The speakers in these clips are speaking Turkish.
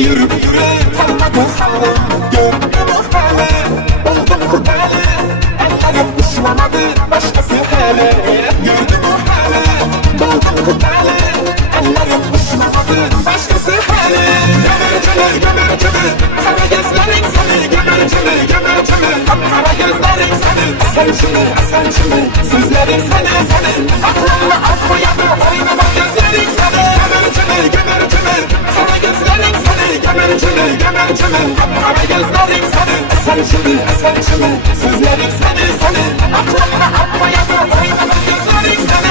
yürü kalmadı halim. Gördüm o hali, oldum kudeli. Ellerim ışlamadı başkası hele. Gördüm o hali, oldum kudeli. Ellerim ışlamadı başkası hele. Gömercimi, kara gözlerin seni. Gömercimi, kara gözlerin seni. Esençimi, sözlerin seni. Aklımla atmayadı oynama gözlerin seni. Gömercimi, kara gözlerin seni. Gömercimi, kara gözlerin seni. Esençimi, sözlerin seni. Aklımla atmayadı oynama gözlerin seni.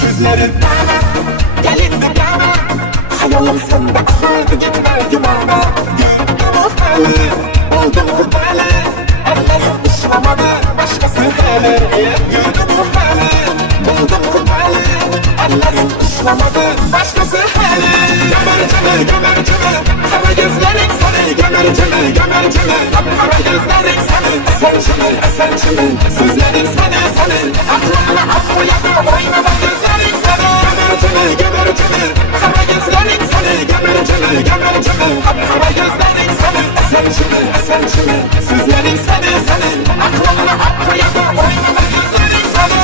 Sözlerin bana, gelin de bana. Hayalim sende akıldı gitme gümana. Gördüm o hali, oldum kudeli. Ellerim ışlamadı başkası hele. Gördüm o hali, oldum kudeli. Ellerim ışlamadı başkası hele. Gömercimi, kara gözlerin seni. Gömercimi, kara gözlerin seni. Esençimi, sözlerin seni. Aklımla atmayadı oynama gözlerin seni. Gömercimi, kara gözlerin seni. Gömercimi, kara gözlerin seni. Esençimi, sözlerin seni. Aklımla atmayadı oynama gözlerin seni.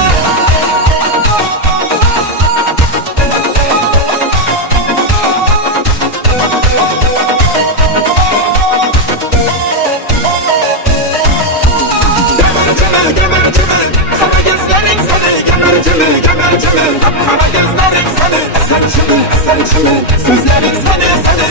Gömercimi, kara gözlerin seni. Gömercimi, kara gözlerin seni. Esençimi, sözlerin seni.